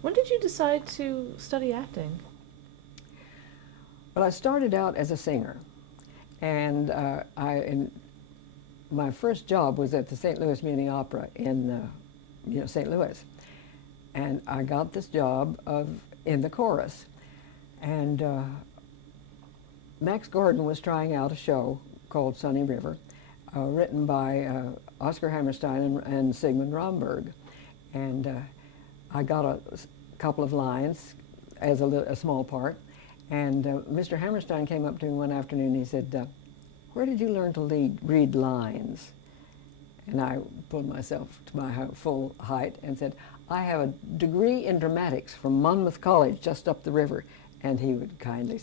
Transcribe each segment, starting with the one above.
When did you decide to study acting? Well, I started out as a singer, and my first job was at the St. Louis Muni Opera in St. Louis, and I got this job in the chorus, and Max Gordon was trying out a show called Sunny River, written by Oscar Hammerstein and Sigmund Romberg, and I got a couple of lines as a small part. And Mr. Hammerstein came up to me one afternoon and he said, where did you learn to read lines? And I pulled myself to my full height and said, I have a degree in dramatics from Monmouth College just up the river. And he would kindly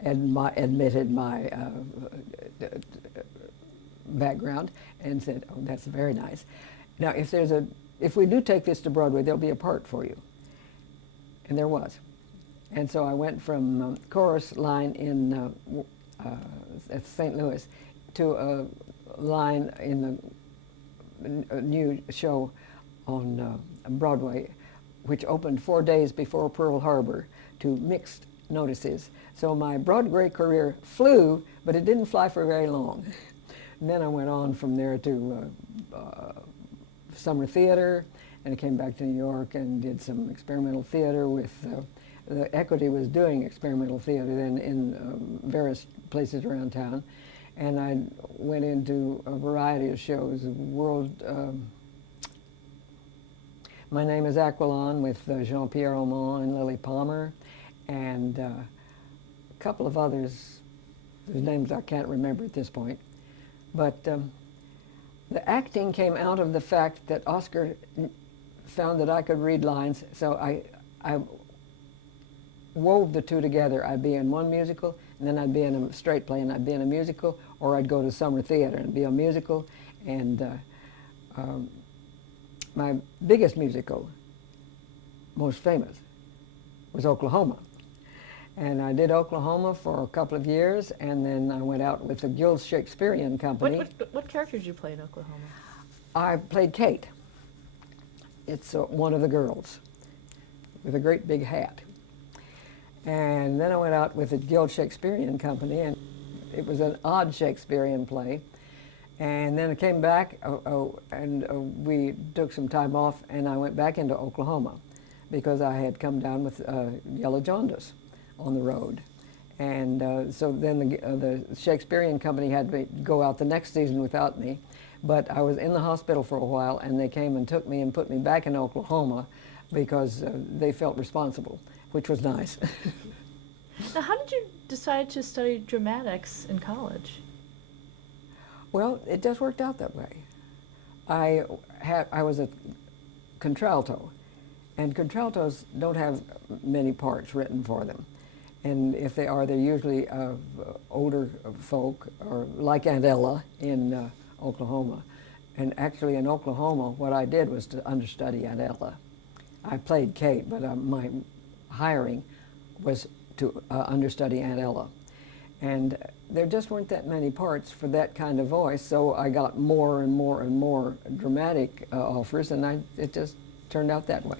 admitted my background and said, oh, that's very nice. Now, if we do take this to Broadway, there'll be a part for you. And there was. And so I went from chorus line in at St. Louis to a line in a new show on Broadway, which opened 4 days before Pearl Harbor, to mixed notices. So my Broadway career flew, but it didn't fly for very long. And then I went on from there to summer theater, and I came back to New York and did some experimental theater with the Equity was doing experimental theater then in various places around town, and I went into a variety of shows. My Name is Aquilon with Jean-Pierre Aumont and Lily Palmer, and a couple of others whose names I can't remember at this point. But the acting came out of the fact that Oscar found that I could read lines, so I wove the two together. I'd be in one musical, and then I'd be in a straight play, and I'd be in a musical, or I'd go to summer theater and be a musical. And my biggest musical, most famous, was Oklahoma. And I did Oklahoma for a couple of years, and then I went out with the Guild Shakespearean Company. What character did you play in Oklahoma? I played Kate. It's one of the girls with a great big hat. And then I went out with the Guild Shakespearean Company, and it was an odd Shakespearean play. And then I came back, and we took some time off, and I went back into Oklahoma because I had come down with yellow jaundice on the road. And so then the Shakespearean Company had to go out the next season without me. But I was in the hospital for a while, and they came and took me and put me back in Oklahoma because they felt responsible, which was nice. Now, how did you decide to study dramatics in college? Well, it just worked out that way. I was a contralto, and contraltos don't have many parts written for them. And if they are, they're usually older folk, or like Aunt Ella in Oklahoma. And actually in Oklahoma, what I did was to understudy Aunt Ella. I played Kate, but my hiring was to understudy Aunt Ella. And there just weren't that many parts for that kind of voice, so I got more and more and more dramatic offers, and it just turned out that way.